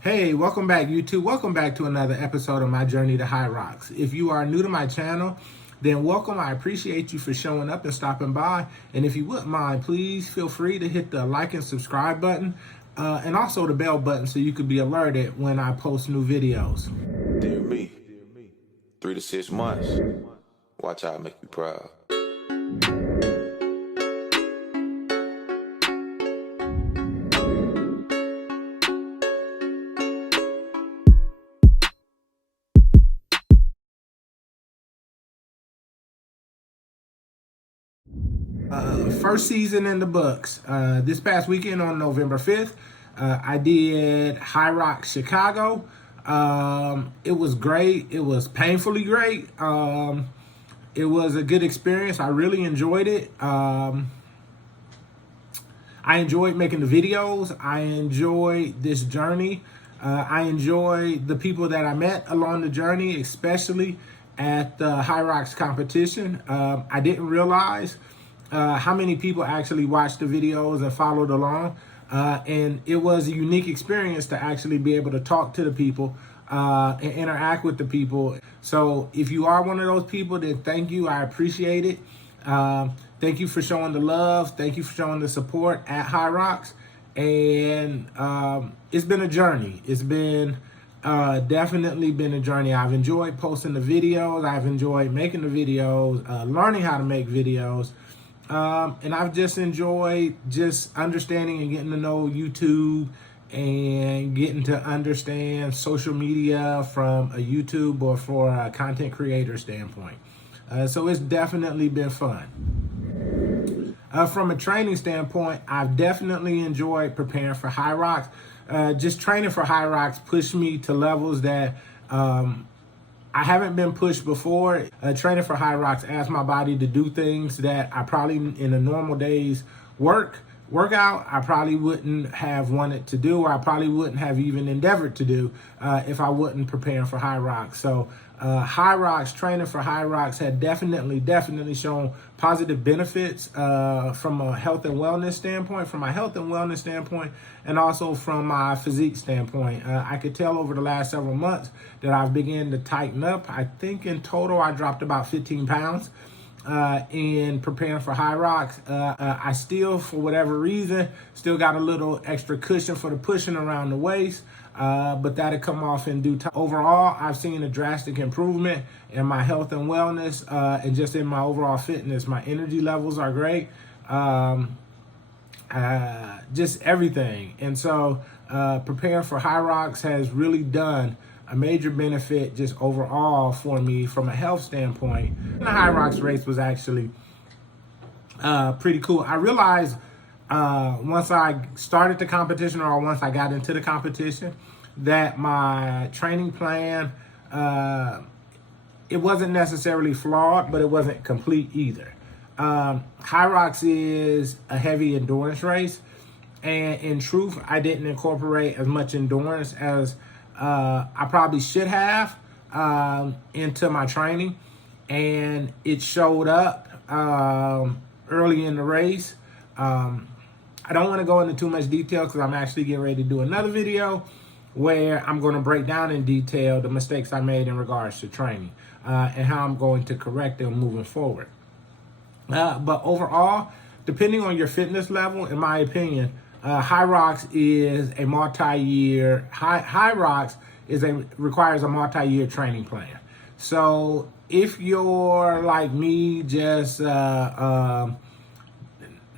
Hey, welcome back, YouTube. Welcome back to another episode of my Journey to Hyrox. If you are new to my channel, then welcome. I appreciate you for showing up and stopping by. And if you wouldn't mind, please feel free to hit the like and subscribe button and also the bell button so you could be alerted when I post new videos. Dear me, 3 to 6 months. Watch how I make you proud. First season in the books. This past weekend on November 5th, I did Hyrox Chicago. It was great. It was painfully great. It was a good experience. I really enjoyed it. I enjoyed making the videos. I enjoyed this journey. I enjoyed the people that I met along the journey, especially at the Hyrox competition. I didn't realize how many people actually watched the videos and followed along. And it was a unique experience to actually be able to talk to the people and interact with the people. So if you are one of those people, then thank you. I appreciate it. Thank you for showing the love. Thank you for showing the support at Hyrox. And it's been a journey. It's been definitely been a journey. I've enjoyed posting the videos. I've enjoyed making the videos, learning how to make videos. And I've just enjoyed just understanding and getting to know YouTube and getting to understand social media from a YouTube or for a content creator standpoint. So it's definitely been fun. From a training standpoint, I've definitely enjoyed preparing for Hyrox. Just training for Hyrox pushed me to levels that I haven't been pushed before. Training for Hyrox asked my body to do things that I probably in a normal day's workout, I probably wouldn't have wanted to do, or I probably wouldn't have even endeavored to do if I wasn't preparing for Hyrox. So training for Hyrox had definitely shown positive benefits from a health and wellness standpoint, and also from my physique standpoint. I could tell over the last several months that I've begun to tighten up. I think in total I dropped about 15 pounds. In preparing for Hyrox. I still, for whatever reason, still got a little extra cushion for the pushing around the waist, but that'll come off in due time. Overall, I've seen a drastic improvement in my health and wellness and just in my overall fitness. My energy levels are great. Just everything. And so preparing for Hyrox has really done a major benefit just overall for me from a health standpoint. The Hyrox race was actually pretty cool. I realized once I started the competition, or once I got into the competition, that my training plan, it wasn't necessarily flawed, but it wasn't complete either. Hyrox is a heavy endurance race, and in truth, I didn't incorporate as much endurance as I probably should have into my training, and it showed up early in the race. I don't want to go into too much detail because I'm actually getting ready to do another video where I'm going to break down in detail the mistakes I made in regards to training and how I'm going to correct them moving forward. But overall, depending on your fitness level, in my opinion, Hyrox is a multi-year. Hyrox requires a multi-year training plan. So if you're like me, just not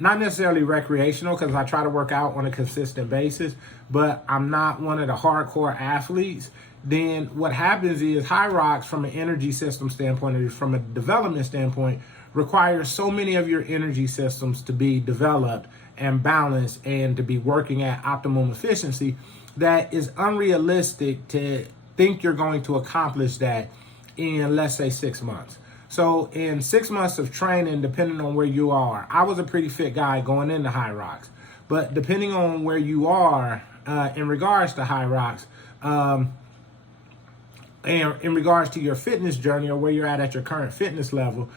necessarily recreational, because I try to work out on a consistent basis, but I'm not one of the hardcore athletes, then what happens is Hyrox, from an energy system standpoint, or from a development standpoint, requires so many of your energy systems to be developed and balanced and to be working at optimum efficiency that is unrealistic to think you're going to accomplish that in, let's say, 6 months. So in 6 months of training, depending on where you are, I was a pretty fit guy going into Hyrox, but depending on where you are in regards to Hyrox, and in regards to your fitness journey or where you're at your current fitness level,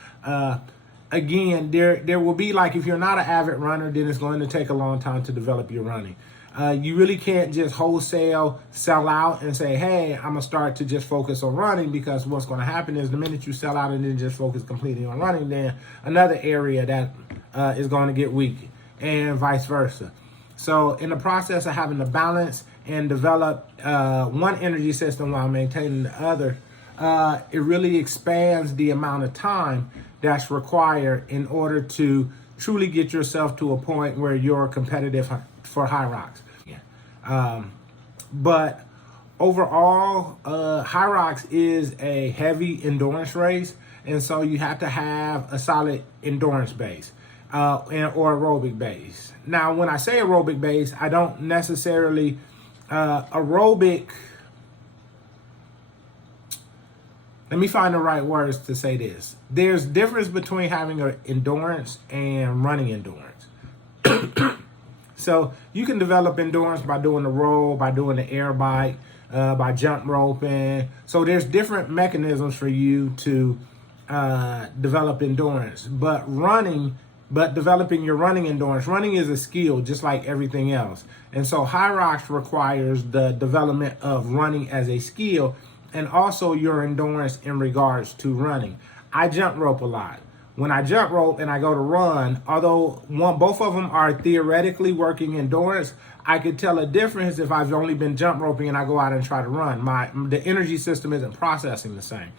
again, there will be, like, if you're not an avid runner, then it's going to take a long time to develop your running. You really can't just wholesale sell out and say, hey, I'm going to start to just focus on running, because what's going to happen is the minute you sell out and then just focus completely on running, then another area that is going to get weak, and vice versa. So in the process of having to balance and develop one energy system while maintaining the other, it really expands the amount of time that's required in order to truly get yourself to a point where you're competitive for Hyrox. But overall, Hyrox is a heavy endurance race, and so you have to have a solid endurance base or aerobic base. Now, when I say aerobic base, I don't necessarily aerobic. Let me find the right words to say this. There's difference between having an endurance and running endurance. So you can develop endurance by doing the roll, by doing the air bike, by jump roping. So there's different mechanisms for you to develop endurance. But developing your running endurance, running is a skill just like everything else. And so Hyrox requires the development of running as a skill, and also your endurance in regards to running. I jump rope a lot. When I jump rope and I go to run, although both of them are theoretically working endurance, I could tell a difference if I've only been jump roping and I go out and try to run. The energy system isn't processing the same.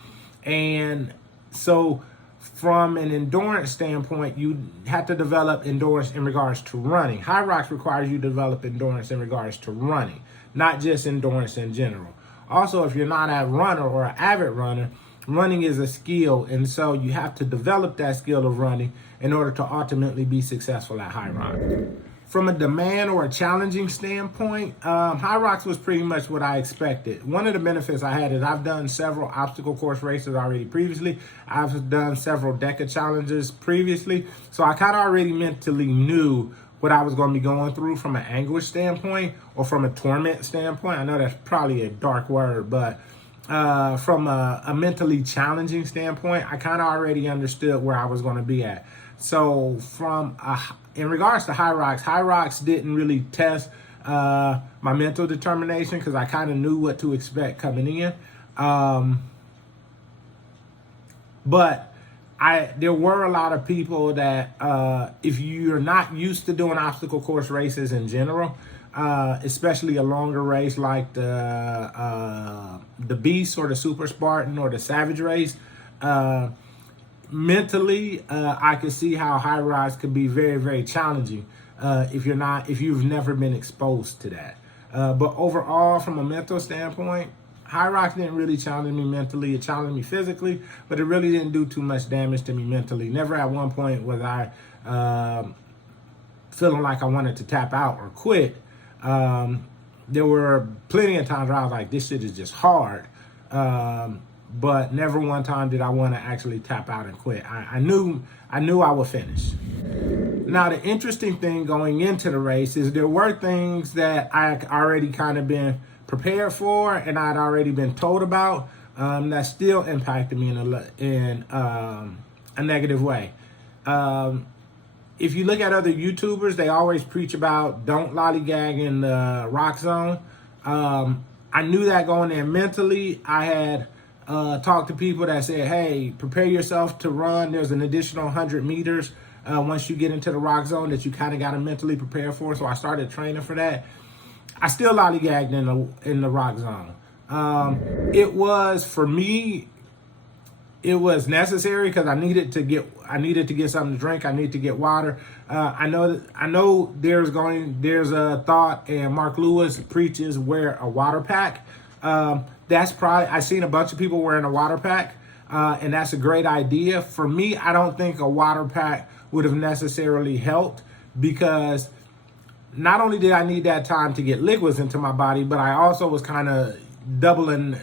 And so from an endurance standpoint, you have to develop endurance in regards to running. Hyrox requires you to develop endurance in regards to running, not just endurance in general. Also, if you're not a runner or an avid runner, running is a skill, and so you have to develop that skill of running in order to ultimately be successful at Hyrox. From a demand or a challenging standpoint, Hyrox was pretty much what I expected. One of the benefits I had is I've done several obstacle course races already previously. I've done several DECA challenges previously, so I kind of already mentally knew what I was going to be going through from an anguish standpoint or from a torment standpoint. I know that's probably a dark word, but from a mentally challenging standpoint, I kind of already understood where I was going to be at. So in regards to Hyrox didn't really test my mental determination, because I kind of knew what to expect coming in. But there were a lot of people that if you're not used to doing obstacle course races in general, especially a longer race like the Beast or the Super Spartan or the Savage race, mentally, I could see how Hyrox could be very, very challenging if you've never been exposed to that. But overall, from a mental standpoint, Hyrox didn't really challenge me mentally. It challenged me physically, but it really didn't do too much damage to me mentally. Never at one point was I feeling like I wanted to tap out or quit. There were plenty of times where I was like, this shit is just hard. But never one time did I want to actually tap out and quit. I knew I would finish. Now, the interesting thing going into the race is there were things that I already kind of been prepared for and I'd already been told about that still impacted me in a negative way. If you look at other YouTubers, they always preach about don't lollygag in the rock zone. I knew that going in mentally. I had talked to people that said, hey, prepare yourself to run. There's an additional 100 meters once you get into the rock zone that you kind of got to mentally prepare for. So I started training for that. I still lollygagged in the rock zone. It was, for me, it was necessary because I needed to get something to drink. I needed to get water. I know there's a thought, and Mark Lewis preaches wear a water pack. That's probably, I've seen a bunch of people wearing a water pack, and that's a great idea. For me, I don't think a water pack would have necessarily helped, because not only did I need that time to get liquids into my body, but I also was kind of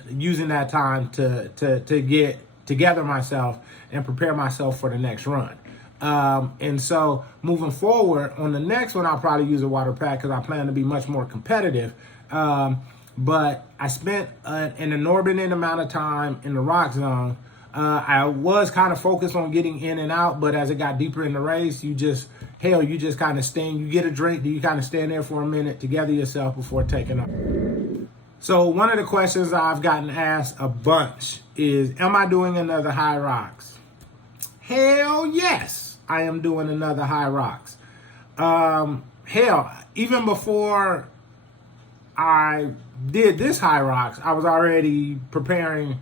using that time to get together myself and prepare myself for the next run. And so moving forward on the next one, I'll probably use a water pack because I plan to be much more competitive. But I spent an inordinate amount of time in the rock zone. I was kind of focused on getting in and out, but as it got deeper in the race, you hell, you just kind of stand, you get a drink, you kind of stand there for a minute to gather yourself before taking off. So one of the questions I've gotten asked a bunch is, am I doing another Hyrox? Hell yes, I am doing another Hyrox. Hell, even before I did this Hyrox, I was already preparing,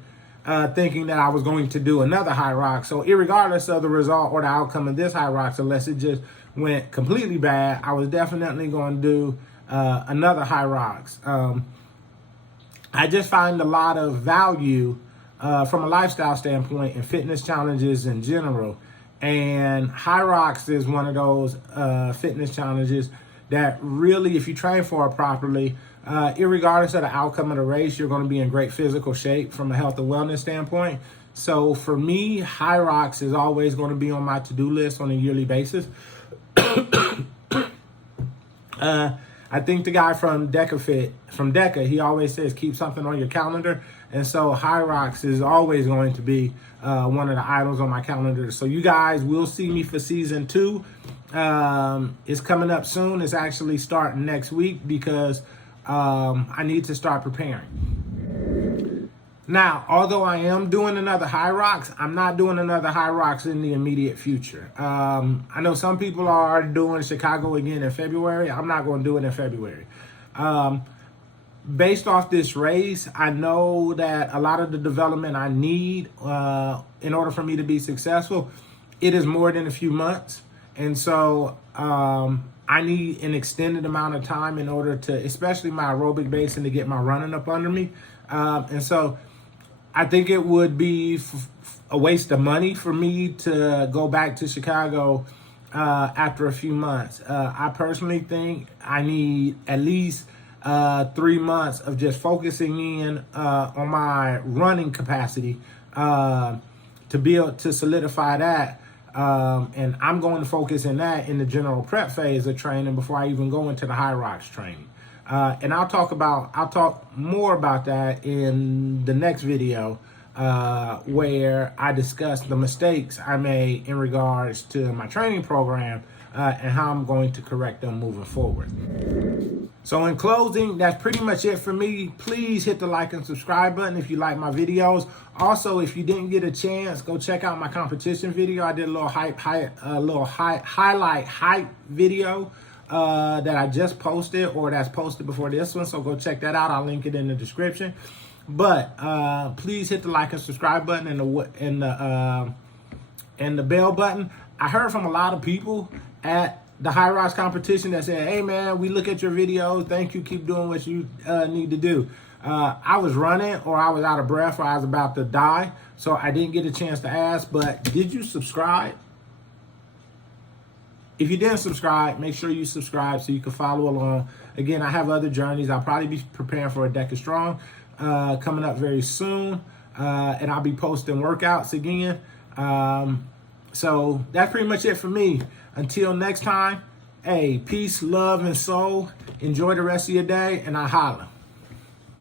thinking that I was going to do another Hyrox. So irregardless of the result or the outcome of this Hyrox, unless it just went completely bad, I was definitely going to do another Hyrox. I just find a lot of value from a lifestyle standpoint in fitness challenges in general. And Hyrox is one of those fitness challenges that really, if you train for it properly, irregardless of the outcome of the race, you're going to be in great physical shape from a health and wellness standpoint. So for me, Hyrox is always going to be on my to-do list on a yearly basis. I think the guy from DECA, he always says keep something on your calendar. And so Hyrox is always going to be one of the items on my calendar. So you guys will see me for season 2. It's coming up soon. It's actually starting next week because I need to start preparing. Now, although I am doing another Hyrox, I'm not doing another Hyrox in the immediate future. I know some people are doing Chicago again in February. I'm not going to do it in February. Based off this race, I know that a lot of the development I need in order for me to be successful, it is more than a few months. And so I need an extended amount of time in order to, especially my aerobic base, and to get my running up under me. And so I think it would be a waste of money for me to go back to Chicago after a few months. I personally think I need at least 3 months of just focusing in on my running capacity to be able to solidify that. And I'm going to focus in that in the general prep phase of training before I even go into the Hyrox training. And I'll talk more about that in the next video where I discuss the mistakes I made in regards to my training program and how I'm going to correct them moving forward. So in closing, that's pretty much it for me. Please hit the like and subscribe button if you like my videos. Also, if you didn't get a chance, go check out my competition video. I did a little highlight hype video that I just posted, or that's posted before this one. So go check that out. I'll link it in the description. But please hit the like and subscribe button and the bell button. I heard from a lot of people at the Hyrox competition that said, hey man, we look at your videos. Thank you. Keep doing what you need to do. I was running, or I was out of breath, or I was about to die. So I didn't get a chance to ask, but did you subscribe? If you didn't subscribe, make sure you subscribe so you can follow along. Again, I have other journeys. I'll probably be preparing for a DECA Strong coming up very soon. And I'll be posting workouts again. So that's pretty much it for me. Until next time, hey, peace, love, and soul. Enjoy the rest of your day, and I holla.